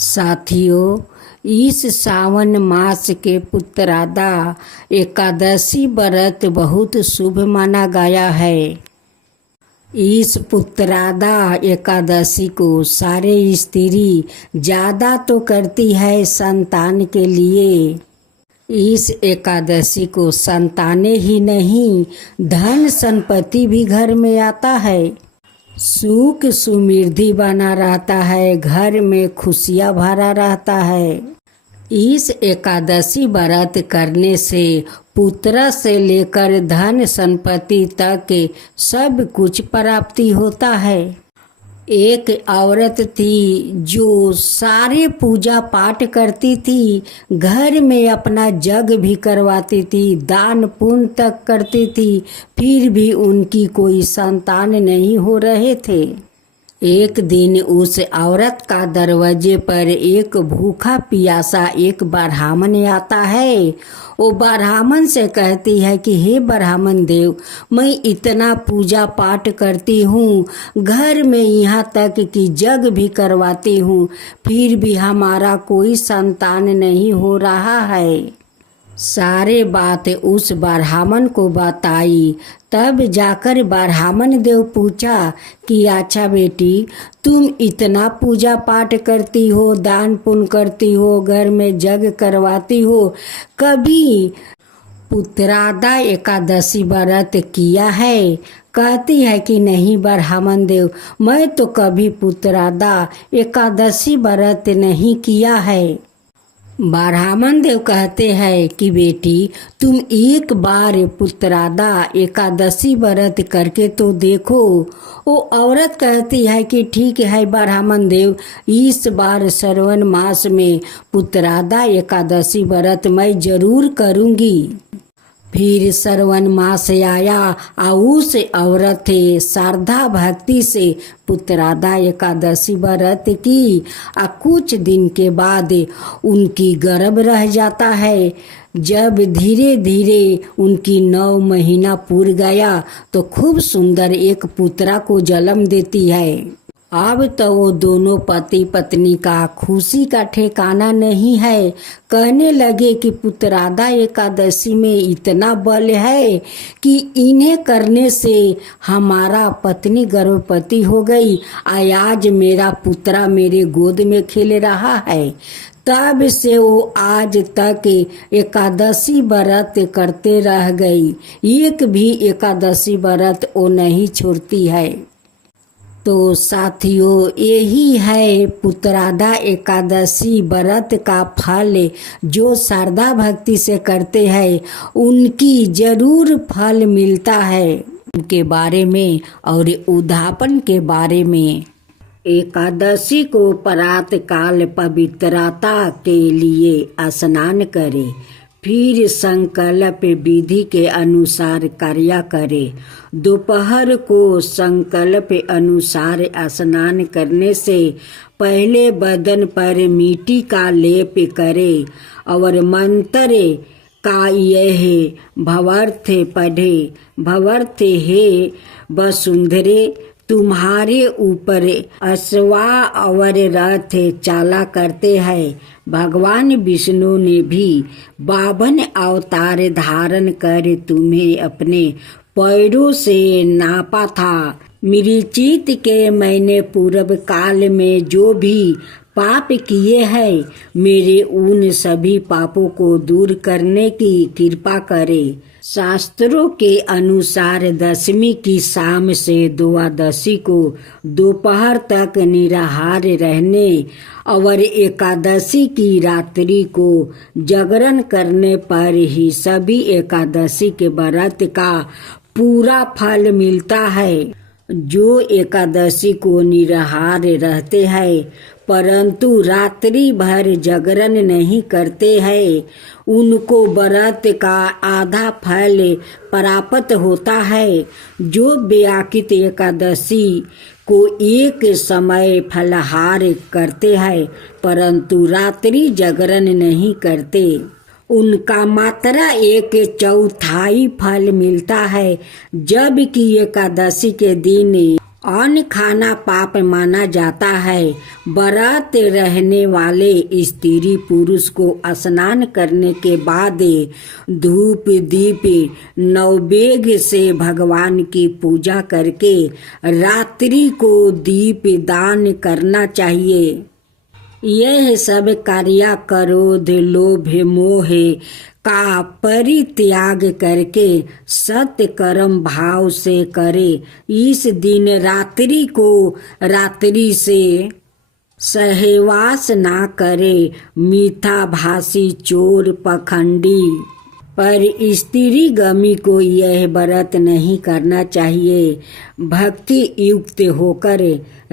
साथियों, इस सावन मास के पुत्रादा एकादशी व्रत बहुत शुभ माना गया है। इस पुत्रादा एकादशी को सारे स्त्री ज़्यादा तो करती है संतान के लिए। इस एकादशी को संतानें ही नहीं, धन संपत्ति भी घर में आता है। सुख समृद्धि बना रहता है, घर में खुशियाँ भरा रहता है। इस एकादशी व्रत करने से पुत्र से लेकर धन संपत्ति तक सब कुछ प्राप्ति होता है। एक औरत थी जो सारे पूजा पाठ करती थी, घर में अपना जग भी करवाती थी, दान पुण्य तक करती थी, फिर भी उनकी कोई संतान नहीं हो रहे थे। एक दिन उस औरत का दरवाजे पर एक भूखा प्यासा एक ब्राह्मण आता है। वो ब्राह्मण से कहती है कि हे ब्राह्मण देव, मैं इतना पूजा पाठ करती हूँ, घर में यहाँ तक कि जग भी करवाती हूँ, फिर भी हमारा कोई संतान नहीं हो रहा है। सारे बात उस ब्राह्मण को बताई। तब जाकर ब्राह्मण देव पूछा कि अच्छा बेटी, तुम इतना पूजा पाठ करती हो, दान पुण्य करती हो, घर में जग करवाती हो, कभी पुत्रादा एकादशी व्रत किया है? कहती है कि नहीं ब्राह्मण देव, मैं तो कभी पुत्रादा एकादशी व्रत नहीं किया है। ब्राह्मण देव कहते हैं कि बेटी, तुम एक बार पुत्रादा एकादशी व्रत करके तो देखो। वो औरत कहती है कि ठीक है ब्राह्मण देव, इस बार श्रावण मास में पुत्रादा एकादशी व्रत मैं जरूर करूँगी। फिर श्रावण मास आया और उस औरत श्रद्धा भक्ति से पुत्रादा एकादशी व्रत की। और कुछ दिन के बाद उनकी गर्भ रह जाता है। जब धीरे धीरे उनकी 9 महीना पूर गया तो खूब सुंदर एक पुत्रा को जन्म देती है। अब तो वो दोनों पति पत्नी का खुशी का ठिकाना नहीं है। कहने लगे कि पुत्रादा एकादशी में इतना बल है कि इन्हें करने से हमारा पत्नी गर्भवती हो गई, आज मेरा पुत्रा मेरे गोद में खेल रहा है। तब से वो आज तक एकादशी व्रत करते रह गई, एक भी एकादशी व्रत वो नहीं छोड़ती है। तो साथियों, यही है पुत्रादा एकादशी व्रत का फल। जो श्रद्धा भक्ति से करते हैं उनकी जरूर फल मिलता है। उनके बारे में और उद्यापन के बारे में। एकादशी को प्रातः काल पवित्रता के लिए स्नान करें, फिर संकल्प विधि के अनुसार कार्य करे। दोपहर को संकल्प अनुसार स्नान करने से पहले बदन पर मिट्टी का लेप करे और मंत्र का यह भवर्थ पढ़े। भवर्थ हे वसुंधरे, तुम्हारे ऊपर अश्वा और रथ चाला करते हैं। भगवान विष्णु ने भी 52 अवतार धारण कर तुम्हें अपने पैरों से नापा था। मृचित के मैंने पूर्व काल में जो भी पाप किए हैं, मेरे उन सभी पापों को दूर करने की कृपा करे। शास्त्रों के अनुसार दशमी की शाम से द्वादशी को दोपहर तक निराहार रहने और एकादशी की रात्रि को जागरण करने पर ही सभी एकादशी के व्रत का पूरा फल मिलता है। जो एकादशी को निराहार रहते हैं परंतु रात्रि भर जागरण नहीं करते हैं, उनको व्रत का आधा फल प्राप्त होता है। जो व्याकित एकादशी को एक समय फलाहार करते हैं परंतु रात्रि जागरण नहीं करते, उनका मात्रा 1/4 फल मिलता है। जबकि एकादशी के दिन अन्न खाना पाप माना जाता है। व्रत रहने वाले स्त्री पुरुष को स्नान करने के बाद धूप दीप नैवेद्य से भगवान की पूजा करके रात्रि को दीप दान करना चाहिए। यह सब कार्य क्रोध लोभ मोह का परित्याग करके सत्य कर्म भाव से करे। इस दिन रात्रि को रात्रि से सहवास ना करे। मीठा भाषी चोर पखंडी पर स्त्री गमी को यह व्रत नहीं करना चाहिए। भक्ति युक्त होकर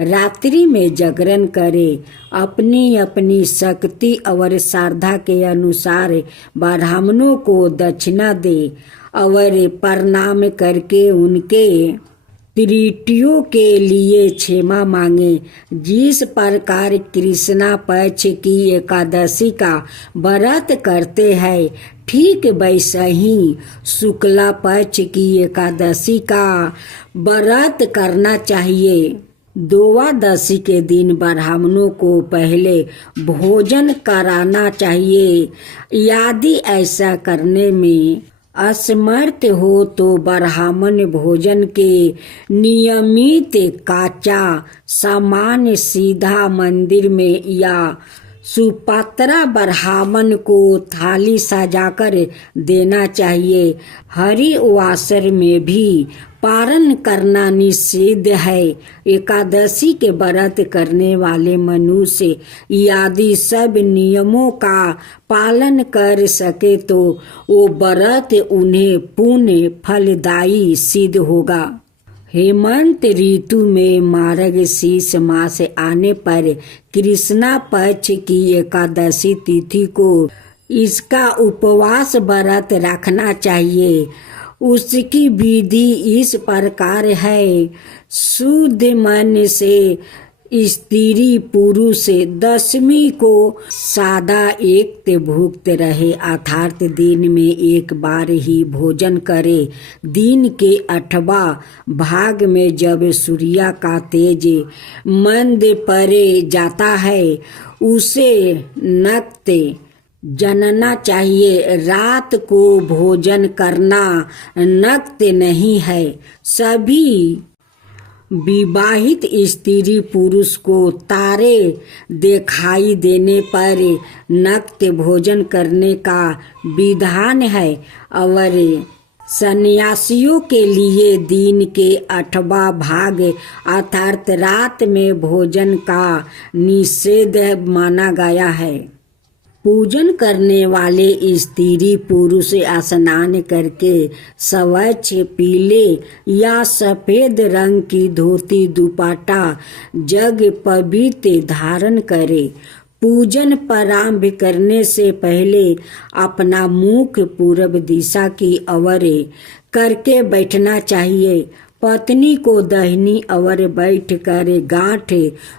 रात्रि में जागरण करे। अपनी अपनी शक्ति और श्रद्धा के अनुसार ब्राह्मणों को दक्षिणा दे और प्रणाम करके उनके त्रुटियों के लिए क्षमा मांगे। जिस प्रकार कृष्णा पक्ष की एकादशी का व्रत करते हैं, ठीक वैसा ही शुक्ला पक्ष की एकादशी का व्रत करना चाहिए। द्वादशी के दिन ब्राह्मणों को पहले भोजन कराना चाहिए। यदि ऐसा करने में असमर्थ हो तो ब्राह्मण भोजन के नियमित काचा सामान सीधा मंदिर में या सुपात्रा ब्राह्मण को थाली सजाकर देना चाहिए। हरिवासर में भी पारण करना निषिद्ध है। एकादशी के व्रत करने वाले मनुष्य यदि सब नियमों का पालन कर सके तो वो व्रत उन्हें पुण्य फलदायी सिद्ध होगा। हेमंत ऋतु में मार्गशीर्ष मास आने पर कृष्णा पक्ष की एकादशी तिथि को इसका उपवास व्रत रखना चाहिए। उसकी विधि इस प्रकार है। शुद्ध मन से स्त्री पुरुष दशमी को सादा एक भुक्त रहे, अर्थात दिन में एक बार ही भोजन करे। दिन के 8वां भाग में जब सूर्य का तेज मंद पड़े जाता है उसे नक्त जानना चाहिए। रात को भोजन करना नक्त नहीं है। सभी विवाहित स्त्री पुरुष को तारे दिखाई देने पर नक्त भोजन करने का विधान है और सन्यासियों के लिए दिन के 8वां भाग अर्थात रात में भोजन का निषेध माना गया है। पूजन करने वाले स्त्री पुरुष स्नान करके स्वच्छ पीले या सफेद रंग की धोती दुपट्टा जग पवित्र धारण करे। पूजन प्रारंभ करने से पहले अपना मुख पूर्व दिशा की ओर करके बैठना चाहिए। पत्नी को दाहिनी ओर बैठकर गांठ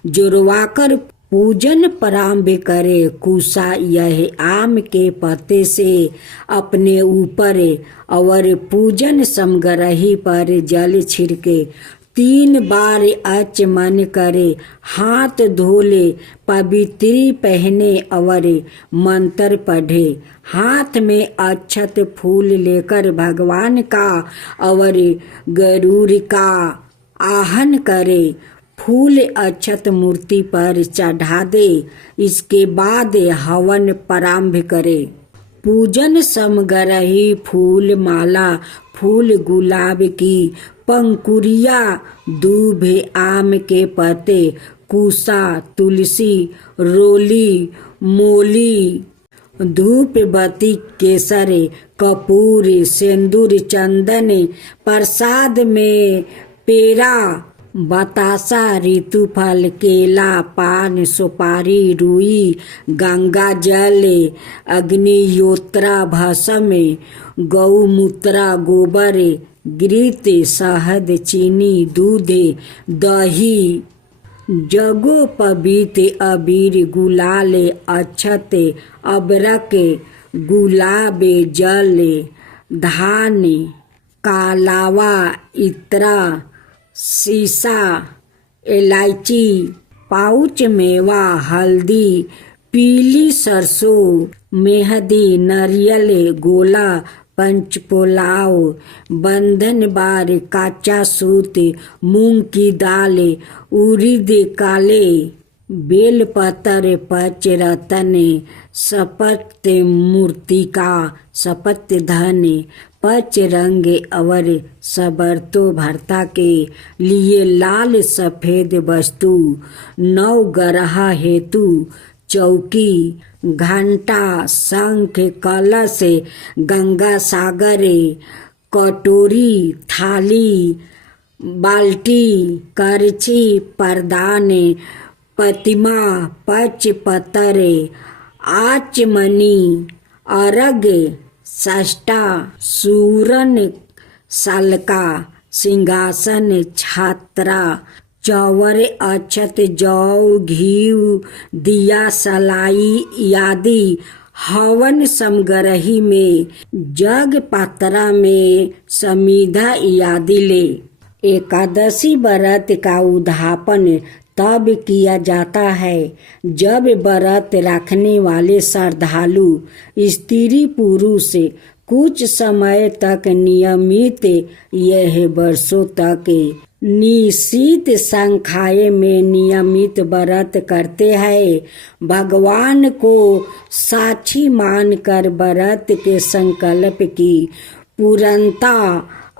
जोड़वाकर पूजन प्रारंभ करे। कुशा यह आम के पत्ते से अपने ऊपर और पूजन समग्रही पर जल छिड़के 3 बार आचमन करे। हाथ धोले, पवित्री पहने और मंत्र पढ़े। हाथ में अक्षत फूल लेकर भगवान का और गरुड़ का आह्वान करे। फूल अक्षत मूर्ति पर चढ़ा दे। इसके बाद हवन प्रारंभ करे। पूजन समग्रही फूल माला, फूल गुलाब की पंखुड़ियाँ, दूब, आम के पत्ते, कुशा, तुलसी, रोली, मोली, धूप बत्ती, केसर, कपूर, सिंदूर, चंदन, प्रसाद में पेड़ा, बतासा, ऋतुफल, केला, पान, सुपारी, रुई, गंगा जल, अग्निहोत्र, भस्म, गौमूत्र, गोबर, घृत, शहद, चीनी, दूध, दही, जगो पवित्र अबीर, गुलाल, अक्षत, अबरक, गुलाब जल, धान, कालावा, इत्रा, शीशा, इलायची, पाउच मेवा, हल्दी, पीली सरसों, मेहंदी, नारियल, गोला, पंचपोलाव, बंधन बार, काचा सूत, मूंग की दाल, उड़द काले, बेलपत्र, पच रतन, सपत मूर्तिका, सपत धन, पच रंग अवर, सबरतो भरता के लिए लाल सफेद वस्तु, नौ ग्रह हेतु, चौकी, घंटा, शंख, कलश, गंगा सागर, कटोरी, थाली, बाल्टी, करछी, परदान, प्रतिमा, पच पतर, आचमनी, अर्घ, सष्टा, सूरन, सलका, सिंहासन, छात्रा, चौवर, अक्षत, जौ, घीव, दिया, सलाई आदि, हवन समग्रही में, जग पात्रा में, समिधा आदि ले। एकादशी व्रत का उद्यापन तब किया जाता है जब व्रत रखने वाले श्रद्धालु स्त्री पुरुष कुछ समय तक नियमित यह वर्षों तक निश्चित संख्या में नियमित व्रत करते हैं। भगवान को साक्षी मानकर व्रत के संकल्प की पूर्णता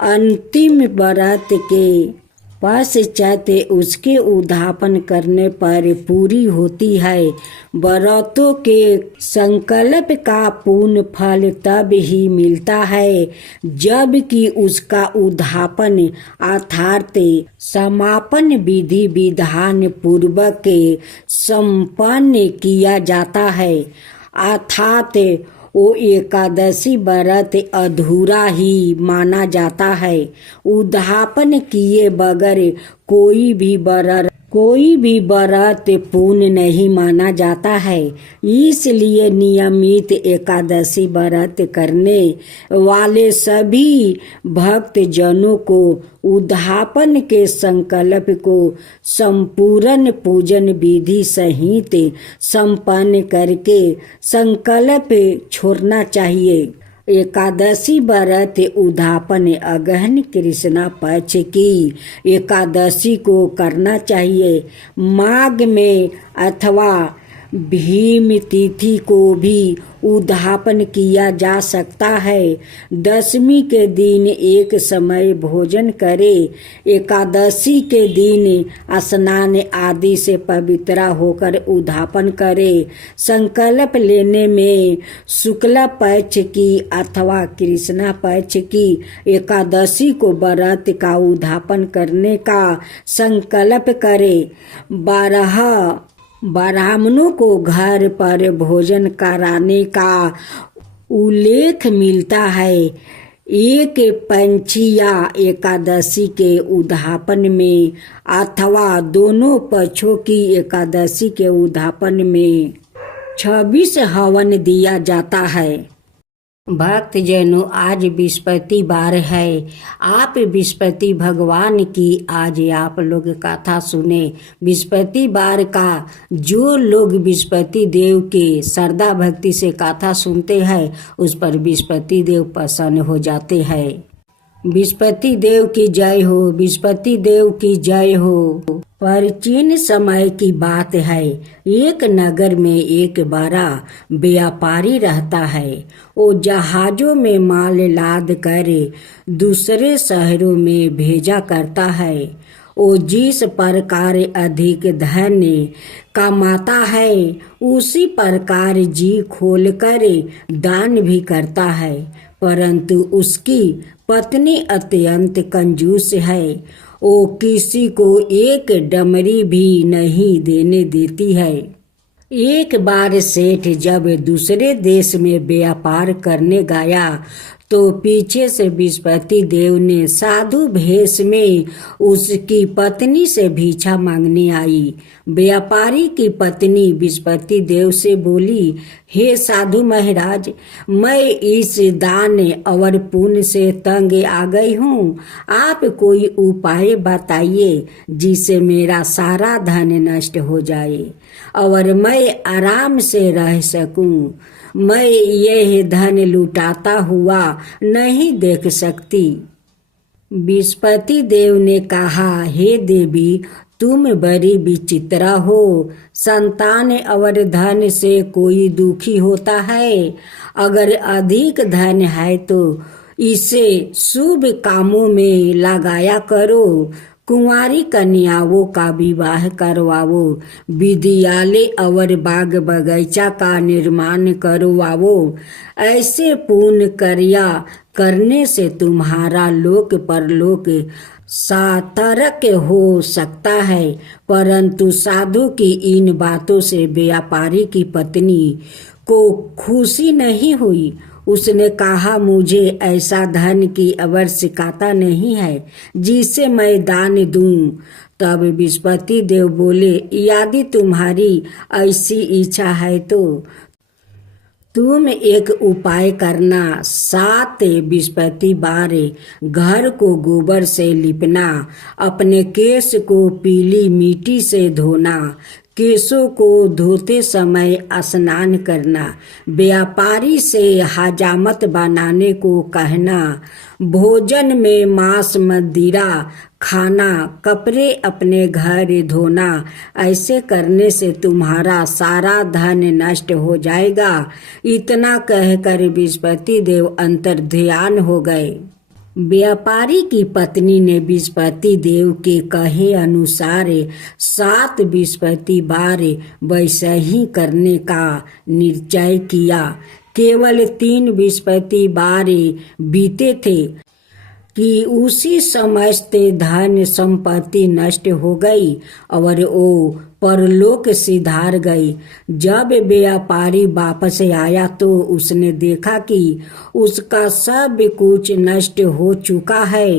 अंतिम व्रत के पश्चात उसके उद्यापन करने पर पूरी होती है। व्रतों के संकल्प का पूर्ण फल तब ही मिलता है जबकि उसका उद्यापन अर्थात समापन विधि विधान पूर्वक संपन्न किया जाता है, अर्थात वो एकादशी व्रत अधूरा ही माना जाता है। उद्यापन किए बगैर कोई भी व्रत पूर्ण नहीं माना जाता है। इसलिए नियमित एकादशी व्रत करने वाले सभी भक्त जनों को उद्यापन के संकल्प को संपूर्ण पूजन विधि सहित संपन्न करके संकल्प छोड़ना चाहिए। एकादशी व्रत उद्यापन अगहन कृष्णा पक्ष की एकादशी को करना चाहिए। माघ में अथवा भीम तिथि को भी उद्यापन किया जा सकता है। दशमी के दिन एक समय भोजन करे। एकादशी के दिन स्नान आदि से पवित्र होकर उद्यापन करे। संकल्प लेने में शुक्ल पक्ष की अथवा कृष्णा पक्ष की एकादशी को व्रत का उद्यापन करने का संकल्प करे। ब्राह्मणों को घर पर भोजन कराने का उल्लेख मिलता है। एक पंचीया एकादशी के उद्यापन में अथवा दोनों पक्षों की एकादशी के उद्यापन में 26 हवन दिया जाता है। भक्त जनों, आज बृहस्पतिवार है। आप बृहस्पति भगवान की आज आप लोग कथा सुने। बृहस्पतिवार का जो लोग बृहस्पति देव के श्रद्धा भक्ति से कथा सुनते हैं उस पर बृहस्पति देव प्रसन्न हो जाते हैं। बृहस्पति देव की जय हो, बृहस्पति देव की जय हो। प्राचीन समय की बात है। एक नगर में एक बड़ा व्यापारी रहता है। वो जहाजों में माल लाद कर दूसरे शहरों में भेजा करता है। वो जिस प्रकार अधिक धन कमाता है उसी प्रकार जी खोलकर दान भी करता है, परंतु उसकी पत्नी अत्यंत कंजूस है। वो किसी को एक डमरी भी नहीं देने देती है। एक बार सेठ जब दूसरे देश में व्यापार करने गया तो पीछे से विस्पति देव ने साधु भेष में उसकी पत्नी से भिक्षा मांगने आई। व्यापारी की पत्नी विस्पति देव से बोली, हे साधु महाराज, मैं इस दान और पुण्य से तंग आ गई हूँ। आप कोई उपाय बताइए जिससे मेरा सारा धन नष्ट हो जाए और मैं आराम से रह सकूं। मैं यह धन लुटाता हुआ नहीं देख सकती। विस्पति देव ने कहा, हे देवी, तुम बड़ी विचित्र हो। संतान और धन से कोई दुखी होता है। अगर अधिक धन है तो इसे शुभ कामों में लगाया करो। कुंवारी कन्याओं का विवाह करवाओ, विद्यालय और बाग बगीचा का निर्माण करवाओ। ऐसे पुण्य कार्य करने से तुम्हारा लोक परलोक सार्थक हो सकता है। परंतु साधु की इन बातों से व्यापारी की पत्नी को खुशी नहीं हुई। उसने कहा, मुझे ऐसा धन की आवश्यकता नहीं है जिसे मैं दान दूं। तब विस्पति देव बोले, यदि तुम्हारी ऐसी इच्छा है तो तुम एक उपाय करना। 7 बृहस्पतिवार घर को गोबर से लिपना, अपने केश को पीली मिट्टी से धोना, केशों को धोते समय स्नान करना, व्यापारी से हजामत बनाने को कहना, भोजन में मांस मदिरा खाना, कपड़े अपने घर धोना। ऐसे करने से तुम्हारा सारा धन नष्ट हो जाएगा। इतना कहकर बृहस्पति देव अंतर्ध्यान हो गए। व्यापारी की पत्नी ने बृहस्पति देव के कहे अनुसार 7 बृहस्पतिवार वैसे ही करने का निश्चय किया। केवल 3 बृहस्पतिवार बीते थे कि उसी समस्त धन संपत्ति नष्ट हो गई और वो परलोक सिधार गई। जब व्यापारी वापस आया तो उसने देखा कि उसका सब कुछ नष्ट हो चुका है।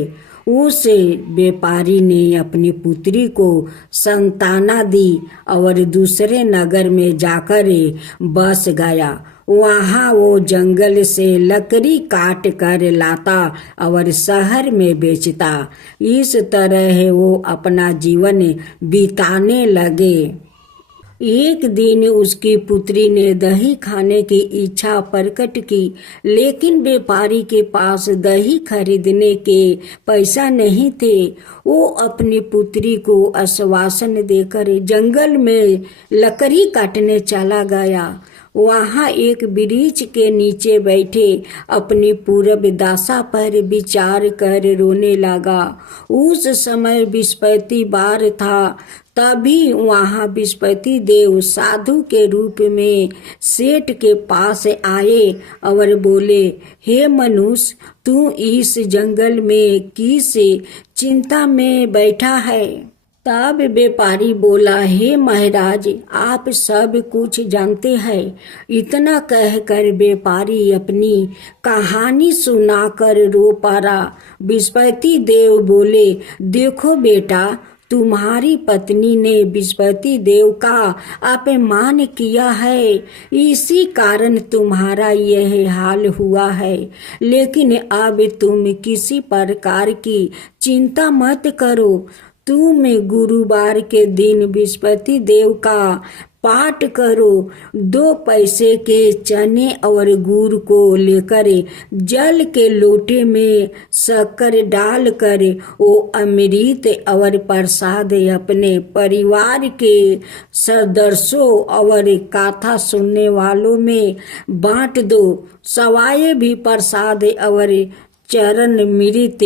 उस व्यापारी ने अपनी पुत्री को संताना दी और दूसरे नगर में जाकर बस गया। वहाँ वो जंगल से लकड़ी काट कर लाता और शहर में बेचता। इस तरह वो अपना जीवन बिताने लगे। एक दिन उसकी पुत्री ने दही खाने की इच्छा प्रकट की, लेकिन व्यापारी के पास दही खरीदने के पैसा नहीं थे। वो अपनी पुत्री को आश्वासन देकर जंगल में लकड़ी काटने चला गया। वहाँ एक वृक्ष के नीचे बैठे अपनी पूर्व दशा पर विचार कर रोने लगा। उस समय बृहस्पतिवार था। तभी वहाँ बृहस्पति देव साधु के रूप में सेठ के पास आए और बोले, हे मनुष्य, तू इस जंगल में किस चिंता में बैठा है? तब व्यापारी बोला, हे महाराज, आप सब कुछ जानते हैं। इतना कहकर व्यापारी अपनी कहानी सुनाकर रो पड़ा। बृहस्पति देव बोले, देखो बेटा, तुम्हारी पत्नी ने बृहस्पति देव का अपमान किया है, इसी कारण तुम्हारा यह हाल हुआ है। लेकिन अब तुम किसी प्रकार की चिंता मत करो। तुम गुरुवार के दिन बृहस्पति देव का पाठ करो। 2 पैसे के चने और गुड़ को लेकर जल के लोटे में शक्कर डालकर वो अमृत और प्रसाद अपने परिवार के सदस्यों और कथा सुनने वालों में बांट दो। सवाए भी प्रसाद और चरण मृत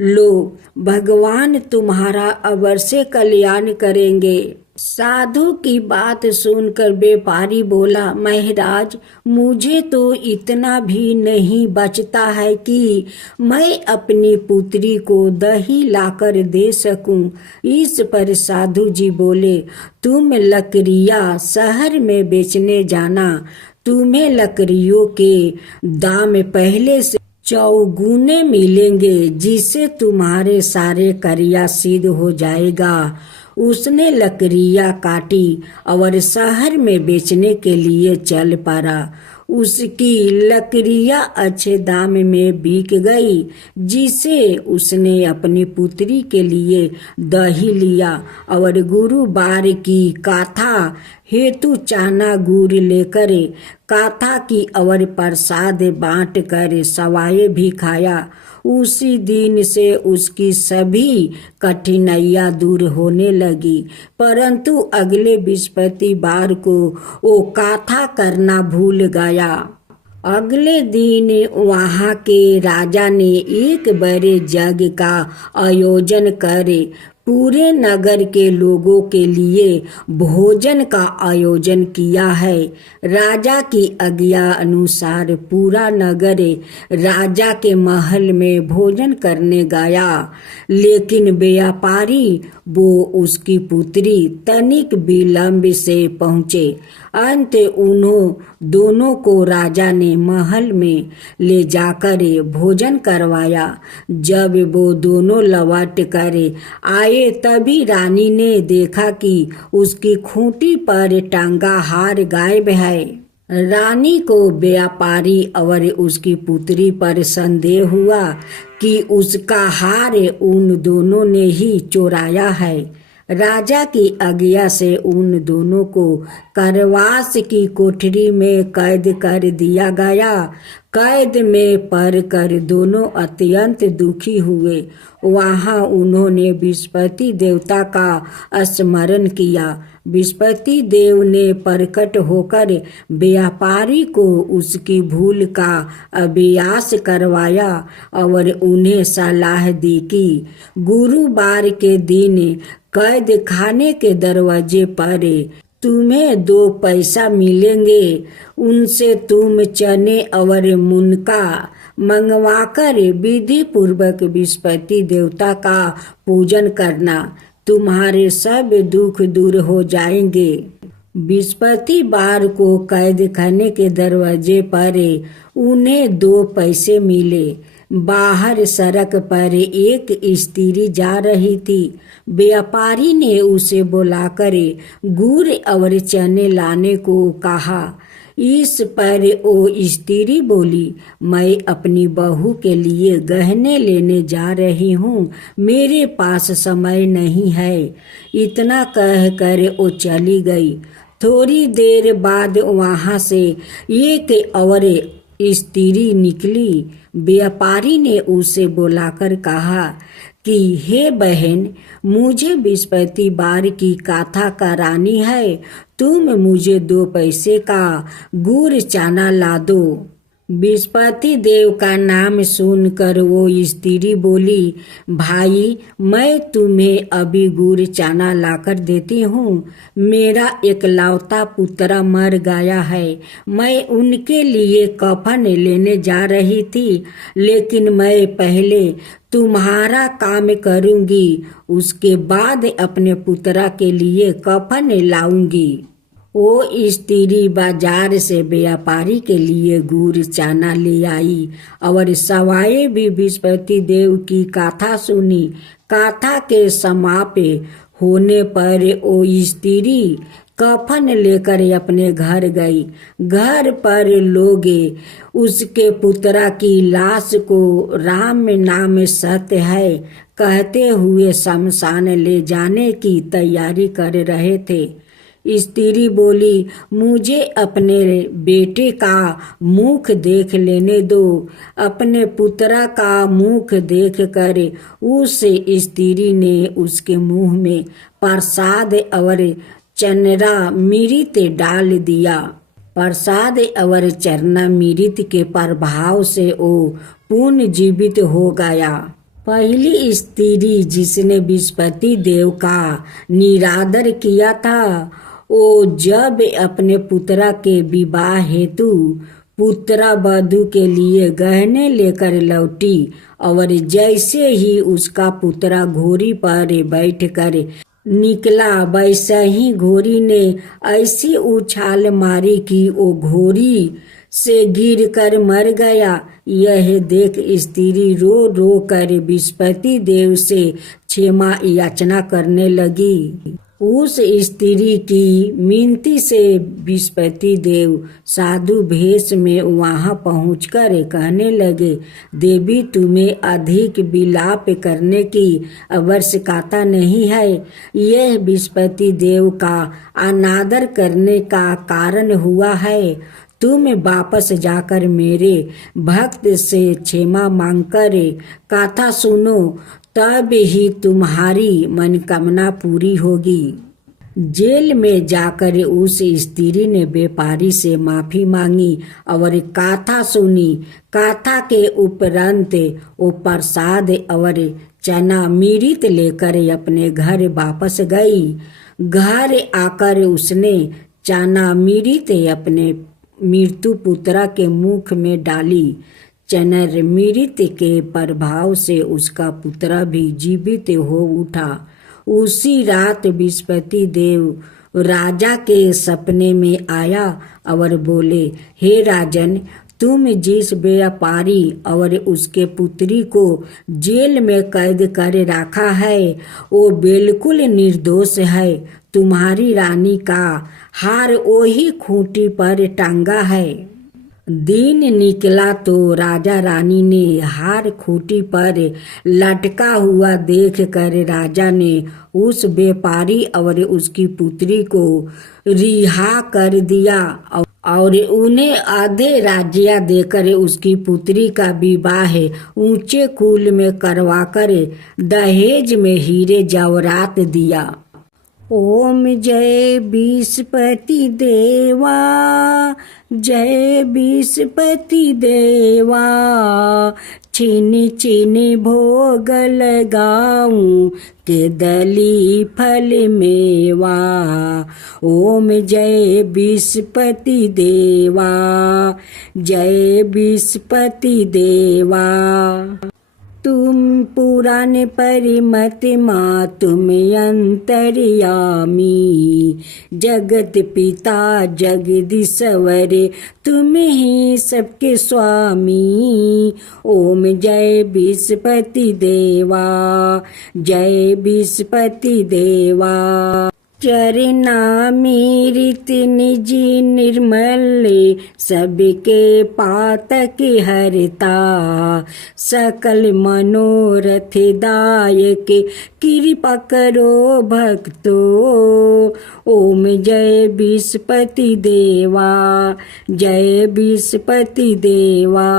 लो। भगवान तुम्हारा अवश्य कल्याण करेंगे। साधु की बात सुनकर व्यापारी बोला, महाराज, मुझे तो इतना भी नहीं बचता है कि मैं अपनी पुत्री को दही लाकर दे सकूं। इस पर साधु जी बोले, तुम लकड़ियां शहर में बेचने जाना। तुम्हें लकड़ियों के दाम पहले से चौगुने मिलेंगे, जिससे तुम्हारे सारे क्रिया सिद्ध हो जाएगा। उसने लकड़ियाँ काटी और शहर में बेचने के लिए चल पड़ा। उसकी लकड़ियाँ अच्छे दाम में बिक गई, जिसे उसने अपनी पुत्री के लिए दही लिया और गुरुवार की कथा हेतु चाना गुड़ लेकर कथा की और प्रसाद बांट कर सवाए भी खाया। उसी दिन से उसकी सभी कठिनाइयां दूर होने लगी। परंतु अगले बृहस्पतिवार को वो कथा करना भूल गया। अगले दिन वहाँ के राजा ने एक बड़े यज्ञ का आयोजन करे पूरे नगर के लोगों के लिए भोजन का आयोजन किया है। राजा की आज्ञा अनुसार पूरा नगर राजा के महल में भोजन करने गया, लेकिन व्यापारी वो उसकी पुत्री तनिक विलंब से पहुँचे। अंत उन्हों दोनों को राजा ने महल में ले जाकर भोजन करवाया। जब वो दोनों लौट कर आए तभी रानी ने देखा कि उसकी खूंटी पर टंगा हार गायब है। रानी को व्यापारी और उसकी पुत्री पर संदेह हुआ कि उसका हार उन दोनों ने ही चुराया है। राजा की आज्ञा से उन दोनों को कारावास की कोठरी में कैद कर दिया गया। कैद में पड़कर दोनों अत्यंत दुखी हुए। वहाँ उन्होंने बृहस्पति देवता का स्मरण किया। बृहस्पति देव ने प्रकट होकर व्यापारी को उसकी भूल का अभ्यास करवाया और उन्हें सलाह दी कि गुरुवार के दिन कैद खाने के दरवाजे पर तुम्हें 2 पैसा मिलेंगे। उनसे तुम चने और मुनका मंगवाकर विधि पूर्वक बृहस्पति देवता का पूजन करना। तुम्हारे सब दुख दूर हो जाएंगे। बृहस्पतिवार को कैद खाने के दरवाजे पर उन्हें 2 पैसे मिले। बाहर सड़क पर एक स्त्री जा रही थी। व्यापारी ने उसे बुलाकर गुड़ और चने लाने को कहा। इस पर वो स्त्री बोली, मैं अपनी बहू के लिए गहने लेने जा रही हूँ, मेरे पास समय नहीं है। इतना कहकर वो चली गई। थोड़ी देर बाद वहाँ से एक और स्त्री निकली। व्यापारी ने उसे बुलाकर कहा कि हे बहन, मुझे बृहस्पतिवार की कथा करानी है, तुम मुझे 2 पैसे का गुड़ चना ला दो। बृहस्पति देव का नाम सुनकर वो स्त्री बोली, भाई मैं तुम्हें अभी गुड़ चना लाकर देती हूँ। मेरा एकलौता पुत्र मर गया है। मैं उनके लिए कफन लेने जा रही थी, लेकिन मैं पहले तुम्हारा काम करूँगी, उसके बाद अपने पुत्र के लिए कफन लाऊंगी। वो स्त्री बाजार से व्यापारी के लिए गुड़ चना ले आई और सवाए भी बृहस्पति देव की कथा सुनी। कथा के समाप्त होने पर वो स्त्री कफन लेकर अपने घर गई। घर पर लोग उसके पुत्र की लाश को राम नाम सत्य है कहते हुए शमशान ले जाने की तैयारी कर रहे थे। स्त्री बोली, मुझे अपने बेटे का मुख देख लेने दो। अपने पुत्र का मुख देख कर उस स्त्री ने उसके मुंह में प्रसाद और चरना मिरित डाल दिया। प्रसाद और चरना मिरित के प्रभाव से वो पुनर्जीवित हो गया। पहली स्त्री जिसने बृहस्पति देव का निरादर किया था, वो जब अपने पुत्र के विवाह हेतु पुत्र वधू के लिए गहने लेकर लौटी और जैसे ही उसका पुत्र घोड़ी पर बैठकर निकला, वैसे ही घोड़ी ने ऐसी उछाल मारी कि वो घोड़ी से गिर कर मर गया। यह देख स्त्री रो रो कर विस्पति देव से क्षमा याचना करने लगी। उस स्त्री की मिनती से विस्पति देव साधु भेष में वहां पहुंचकर कहने लगे, देवी तुम्हें अधिक विलाप करने की आवश्यकता नहीं है। यह विस्पति देव का अनादर करने का कारण हुआ है। तुम वापस जाकर मेरे भक्त से क्षमा मांगकर कथा सुनो, तब ही तुम्हारी मनोकामना पूरी होगी। जेल में जाकर उस स्त्री ने व्यापारी से माफी मांगी और कथा सुनी। कथा के उपरांत वो प्रसाद और चना मृत लेकर अपने घर वापस गई। घर आकर उसने चना मृत अपने मृत्यु पुत्रा के मुख में डाली। चनर मृत के प्रभाव से उसका पुत्र भी जीवित हो उठा। उसी रात विस्पति देव राजा के सपने में आया और बोले, हे राजन, तुम जिस व्यापारी और उसके पुत्री को जेल में कैद कर रखा है वो बिल्कुल निर्दोष है। तुम्हारी रानी का हार वही खूंटी पर टांगा है। दिन निकला तो राजा रानी ने हार खूंटी पर लटका हुआ देख कर राजा ने उस व्यापारी और उसकी पुत्री को रिहा कर दिया और उन्हें आधे राज्य देकर उसकी पुत्री का विवाह ऊंचे कुल में करवाकर दहेज में हीरे जवाहरात दिया। ओम जय विस्पति देवा, जय विस्पति देवा, छिन छिन भोग लगाऊं के दली फल मेवा। ओम जय विस्पति देवा, जय विस्पति देवा। तुम पुराण परिमत माँ तुम अंतर्यामी, जगत पिता जगदीश्वर तुम ही सबके स्वामी। ओम जय विस्पति देवा, जय विस्पति देवा। चरनामृत निज निर्मल सबके पातक हरता, सकल मनोरथ दायक कृपा करो भक्तो। ओम जय विस्पति देवा, जय विस्पति देवा।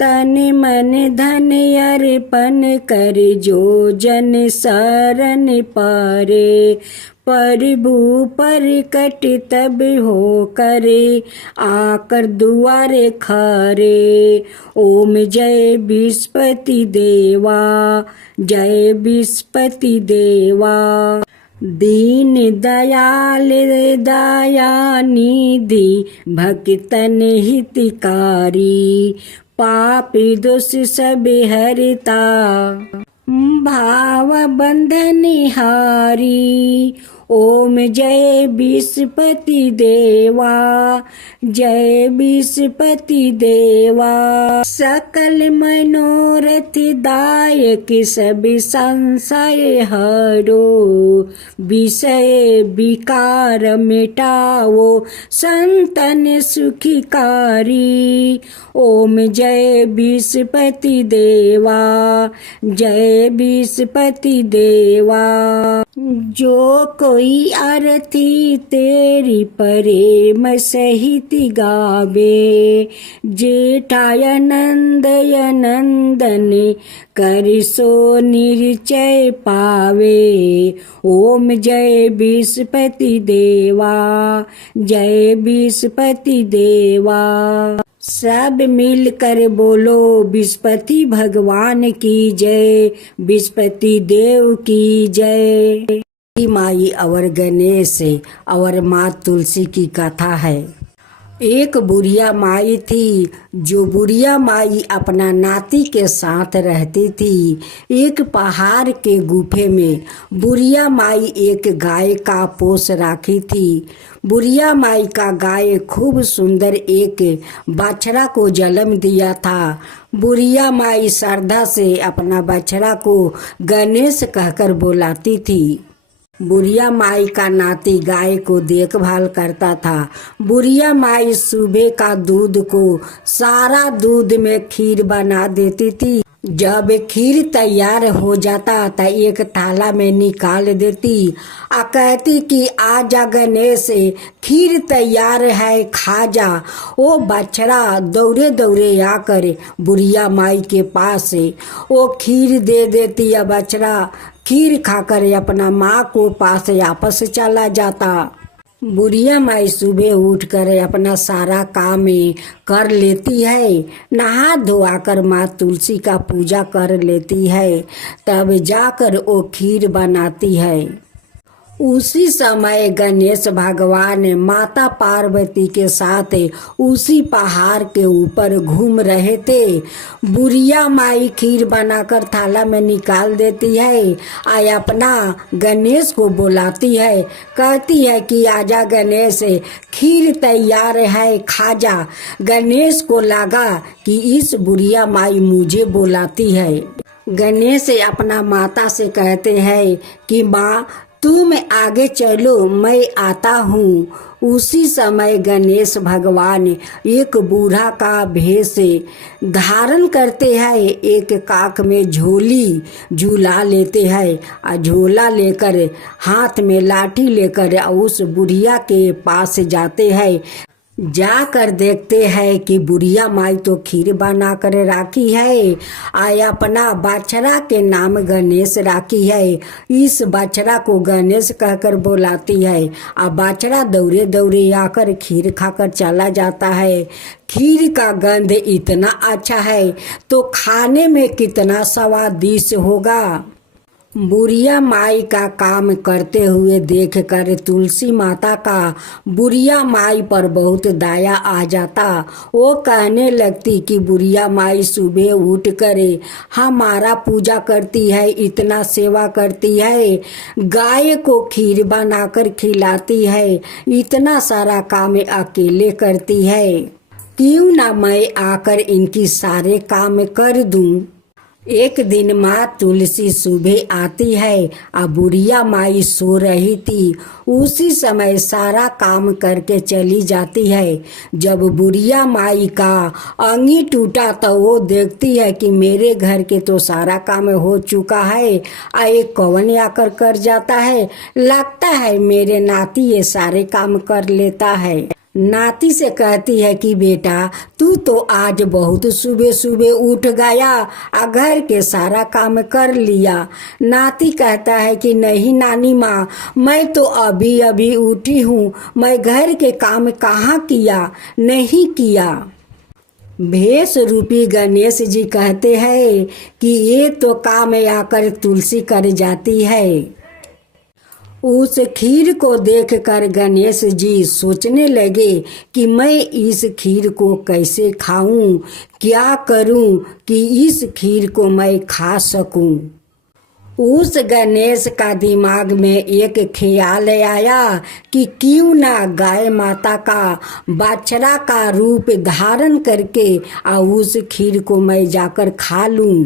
तन मन धन अर्पण कर जो जन शरण पारे, प्रभु पर कट तब हो करे आकर दुआरे खारे। ओम जय विस्पति देवा, जय विस्पति देवा। दीन दयाल दया निधि भक्तन हितकारी, पापी दोष सब हरता भाव बंधन हारी। ओम जय विस्पति देवा, जय विस्पति देवा। सकल मनोरथ दायक सब संशय हरो, विषय विकार मिटाओ संतन सुखकारी। ओम जय विस्पति देवा, जय विस्पति देवा। जो कोई आरती तेरी प्रेम सहित गावे, जेठाय नंदय नंदन कर सो निश्चय पावे। ओम जय विस्पति देवा, जय विस्पति देवा। सब मिलकर बोलो विस्पति भगवान की जय, विस्पति देव की जय। माई और गणेश और माँ तुलसी की कथा है। एक बुढ़िया माई थी। जो बुढ़िया माई अपना नाती के साथ रहती थी। एक पहाड़ के गुफे में बुढ़िया माई एक गाय का पोस राखी थी। बुढ़िया माई का गाय खूब सुंदर एक बछड़ा को जन्म दिया था। बुढ़िया माई श्रद्धा से अपना बछड़ा को गणेश कहकर बुलाती थी। बुढ़िया माई का नाती गाय को देखभाल करता था। बुढ़िया माई सुबह का दूध को सारा दूध में खीर बना देती थी। जब खीर तैयार हो जाता तो एक थाला में निकाल देती और कहती कि आजा गणेश, खीर तैयार है, खा जा। वो बछड़ा दौड़े दौड़े आकर बुढ़िया माई के पास वो खीर दे देती है। बछड़ा खीर खाकर अपना माँ को पास वापस चला जाता। बुढ़िया माई सुबह उठकर अपना सारा काम कर लेती है। नहा धोआकर माँ तुलसी का पूजा कर लेती है। तब जाकर वो खीर बनाती है। उसी समय गणेश भगवान माता पार्वती के साथ उसी पहाड़ के ऊपर घूम रहे थे। बुढ़िया माई खीर बनाकर थाला में निकाल देती है और अपना गणेश को बुलाती है। कहती है कि आजा गणेश, खीर तैयार है, खा जा। गणेश को लगा कि इस बुढ़िया माई मुझे बुलाती है। गणेश अपना माता से कहते हैं कि माँ तुम आगे चलो, मैं आता हूँ। उसी समय गणेश भगवान एक बूढ़ा का भेष धारण करते हैं। एक काख में झोली झूला लेते हैं और झोला लेकर हाथ में लाठी लेकर उस बुढ़िया के पास जाते हैं। जाकर देखते हैं कि बुढ़िया माई तो खीर बना कर राखी है और अपना बछड़ा के नाम गणेश राखी है। इस बछड़ा को गणेश कहकर बुलाती है और बछड़ा दौड़े दौड़े आकर खीर खाकर चला जाता है। खीर का गंध इतना अच्छा है तो खाने में कितना स्वादिष्ट होगा। बुढ़िया माई का काम करते हुए देखकर तुलसी माता का बुढ़िया माई पर बहुत दया आ जाता। वो कहने लगती कि बुढ़िया माई सुबह उठ करे हमारा पूजा करती है, इतना सेवा करती है, गाय को खीर बनाकर खिलाती है, इतना सारा काम अकेले करती है, क्यों ना मैं आकर इनकी सारे काम कर दूं। एक दिन माँ तुलसी सुबह आती है और बुढ़िया माई सो रही थी। उसी समय सारा काम करके चली जाती है। जब बुढ़िया माई का अंगी टूटा तो वो देखती है कि मेरे घर के तो सारा काम हो चुका है, एक कौन आकर कर जाता है। लगता है मेरे नाती ये सारे काम कर लेता है। नाती से कहती है कि बेटा तू तो आज बहुत सुबह सुबह उठ गया और घर के सारा काम कर लिया। नाती कहता है कि नहीं नानी माँ, मैं तो अभी अभी उठी हूँ, मैं घर के काम कहाँ किया, नहीं किया। भेष रूपी गणेश जी कहते हैं कि ये तो काम आकर तुलसी कर जाती है। उस खीर को देखकर गणेश जी सोचने लगे कि मैं इस खीर को कैसे खाऊं, क्या करूं कि इस खीर को मैं खा सकूं। उस गणेश का दिमाग में एक ख्याल आया कि क्यों ना गाय माता का बछड़ा का रूप धारण करके और उस खीर को मैं जाकर खा लूं।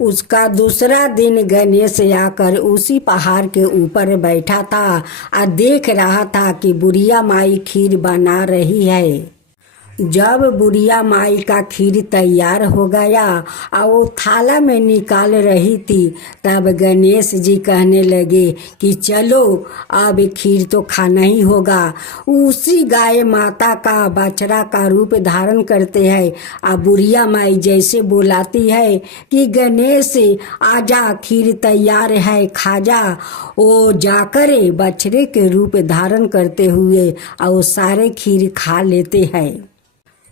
उसका दूसरा दिन गणेश आकर उसी पहाड़ के ऊपर बैठा था और देख रहा था कि बुढ़िया माई खीर बना रही है। जब बुढ़िया माई का खीर तैयार हो गया और वो थाला में निकाल रही थी, तब गणेश जी कहने लगे कि चलो अब खीर तो खाना ही होगा। उसी गाय माता का बछड़ा का रूप धारण करते हैं और बुढ़िया माई जैसे बुलाती है कि गणेश आजा, खीर तैयार है, खा जा। वो जाकर बछड़े के रूप धारण करते हुए और वो सारे खीर खा लेते हैं।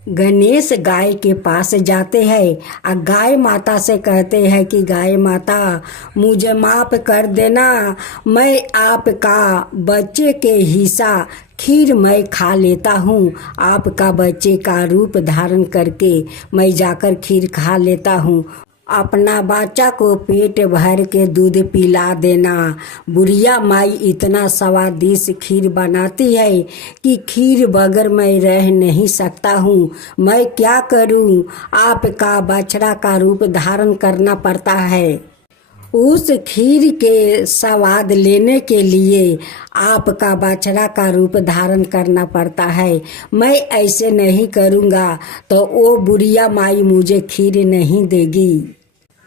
गणेश गाय के पास जाते हैं और गाय माता से कहते हैं कि गाय माता मुझे माफ़ कर देना, मैं आपका बच्चे के हिस्सा खीर मैं खा लेता हूँ। आपका बच्चे का रूप धारण करके मैं जाकर खीर खा लेता हूँ। अपना बच्चा को पेट भर के दूध पिला देना। बुढ़िया माई इतना स्वादिष्ट खीर बनाती है कि खीर बगैर मैं रह नहीं सकता हूँ। मैं क्या करूँ, आपका बछड़ा का रूप धारण करना पड़ता है। उस खीर के स्वाद लेने के लिए आपका बछड़ा का रूप धारण करना पड़ता है। मैं ऐसे नहीं करूँगा तो वो बुढ़िया माई मुझे खीर नहीं देगी।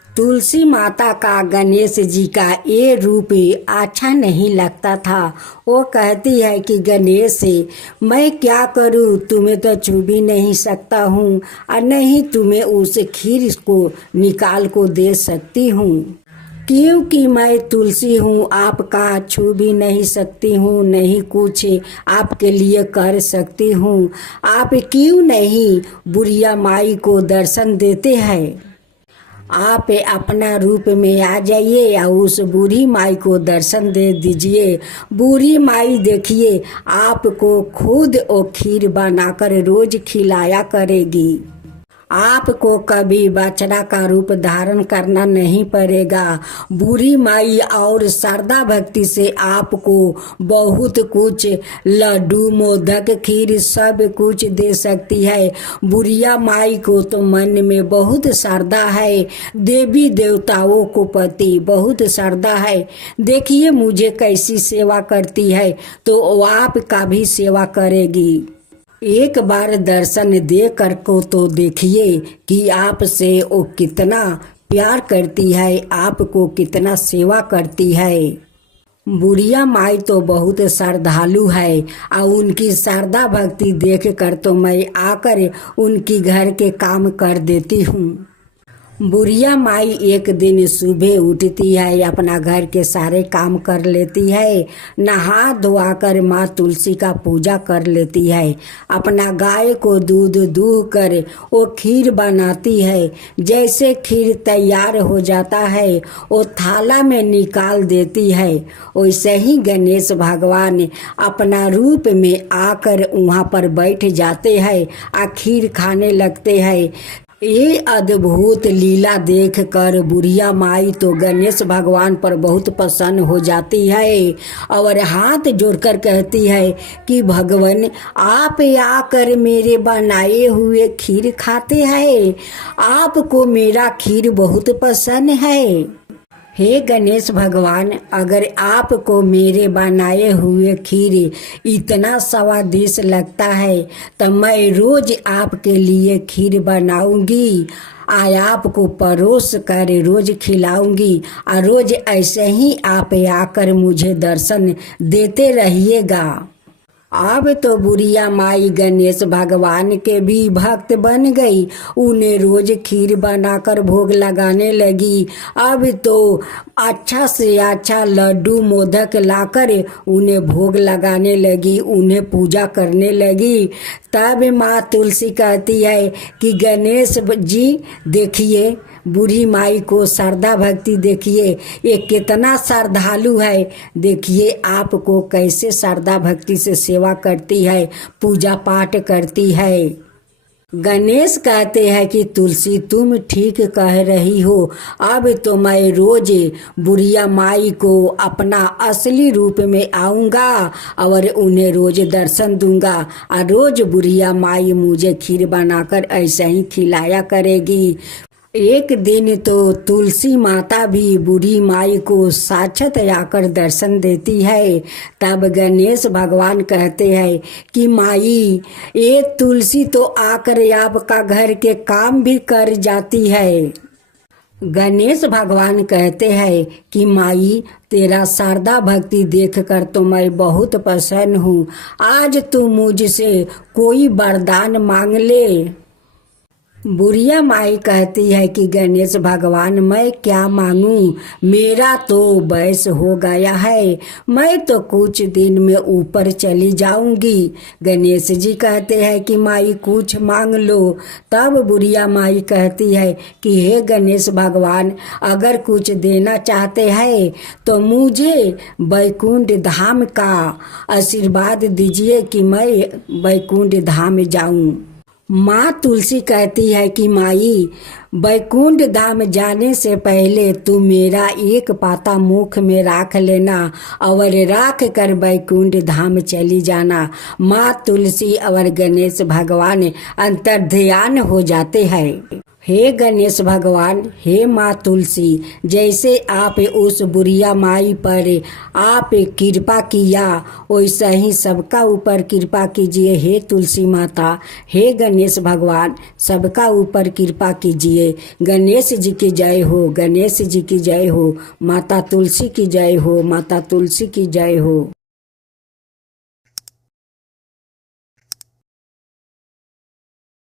तुलसी माता का गणेश जी का ये रूप अच्छा नहीं लगता था। वो कहती है कि गणेश मैं क्या करूं, तुम्हें तो छू भी नहीं सकता हूं और नहीं तुम्हें उस खीर को निकाल को दे सकती हूं, क्योंकि मैं तुलसी हूँ, आपका छू भी नहीं सकती हूँ, नहीं कुछ आपके लिए कर सकती हूँ। आप क्यों नहीं बुढ़िया माई को दर्शन देते हैं। आप अपना रूप में आ जाइए या उस बूढ़ी माई को दर्शन दे दीजिए। बूढ़ी माई देखिए आपको खुद वो खीर बनाकर रोज खिलाया करेगी। आपको कभी बछड़ा का रूप धारण करना नहीं पड़ेगा। बूढ़ी माई और श्रद्धा भक्ति से आपको बहुत कुछ लड्डू मोदक खीर सब कुछ दे सकती है। बुढ़िया माई को तो मन में बहुत श्रद्धा है, देवी देवताओं को प्रति बहुत श्रद्धा है। देखिए मुझे कैसी सेवा करती है तो वो आपका भी सेवा करेगी। एक बार दर्शन दे कर को तो देखिए कि आपसे वो कितना प्यार करती है, आपको कितना सेवा करती है। बुढ़िया माई तो बहुत श्रद्धालु है और उनकी श्रद्धा भक्ति देख कर तो मैं आकर उनकी घर के काम कर देती हूँ। बुढ़िया माई एक दिन सुबह उठती है, अपना घर के सारे काम कर लेती है, नहा धोआ कर माँ तुलसी का पूजा कर लेती है, अपना गाय को दूध दूह कर वो खीर बनाती है। जैसे खीर तैयार हो जाता है वो थाला में निकाल देती है। वैसे ही गणेश भगवान अपना रूप में आकर वहाँ पर बैठ जाते हैं और खीर खाने लगते हैं। ये अद्भुत लीला देख कर बुढ़िया माई तो गणेश भगवान पर बहुत प्रसन्न हो जाती है और हाथ जोड़कर कहती है कि भगवान आप आकर मेरे बनाए हुए खीर खाते हैं, आपको मेरा खीर बहुत पसंद है। हे गणेश भगवान, अगर आपको मेरे बनाए हुए खीर इतना स्वादिष्ट लगता है तो मैं रोज आपके लिए खीर बनाऊंगी, आपको परोस कर रोज खिलाऊंगी और रोज ऐसे ही आप आकर मुझे दर्शन देते रहिएगा। अब तो बुढ़िया माई गणेश भगवान के भी भक्त बन गई, उन्हें रोज खीर बनाकर भोग लगाने लगी। अब तो अच्छा से अच्छा लड्डू मोदक लाकर उन्हें भोग लगाने लगी, उन्हें पूजा करने लगी। तब माँ तुलसी कहती है कि गणेश जी देखिए बूढ़ी माई को श्रद्धा भक्ति देखिए, ये कितना श्रद्धालु है, देखिए आपको कैसे श्रद्धा भक्ति से सेवा करती है, पूजा पाठ करती है। गणेश कहते हैं कि तुलसी तुम ठीक कह रही हो, अब तो मैं रोज बुढ़िया माई को अपना असली रूप में आऊँगा और उन्हें रोज दर्शन दूंगा और रोज बुढ़िया माई मुझे खीर बनाकर ऐसे ही खिलाया करेगी। एक दिन तो तुलसी माता भी बूढ़ी माई को साक्षात आकर दर्शन देती है। तब गणेश भगवान कहते हैं कि माई ये तुलसी तो आकर आपका घर के काम भी कर जाती है। गणेश भगवान कहते हैं कि माई तेरा श्रद्धा भक्ति देखकर तो मैं बहुत प्रसन्न हूँ, आज तू मुझसे कोई वरदान मांग ले। बुढ़िया माई कहती है कि गणेश भगवान मैं क्या मांगूं, मेरा तो वयस हो गया है, मैं तो कुछ दिन में ऊपर चली जाऊंगी। गणेश जी कहते हैं कि माई कुछ मांग लो। तब बुढ़िया माई कहती है कि हे गणेश भगवान, अगर कुछ देना चाहते हैं तो मुझे वैकुंठ धाम का आशीर्वाद दीजिए कि मैं वैकुंठ धाम जाऊं। माँ तुलसी कहती है कि माई, वैकुंठ धाम जाने से पहले तू मेरा एक पाता मुख में राख लेना और राख कर वैकुंठ धाम चली जाना। माँ तुलसी और गणेश भगवान अंतर्ध्यान हो जाते हैं। हे गणेश भगवान, हे माँ तुलसी, जैसे आप उस बुढ़िया माई पर आप कृपा किया वैसा ही सबका ऊपर कृपा कीजिए। हे तुलसी माता, हे गणेश भगवान, सबका ऊपर कृपा कीजिए। गणेश जी की जय हो, गणेश जी की जय हो, माता तुलसी की जय हो, माता तुलसी की जय हो।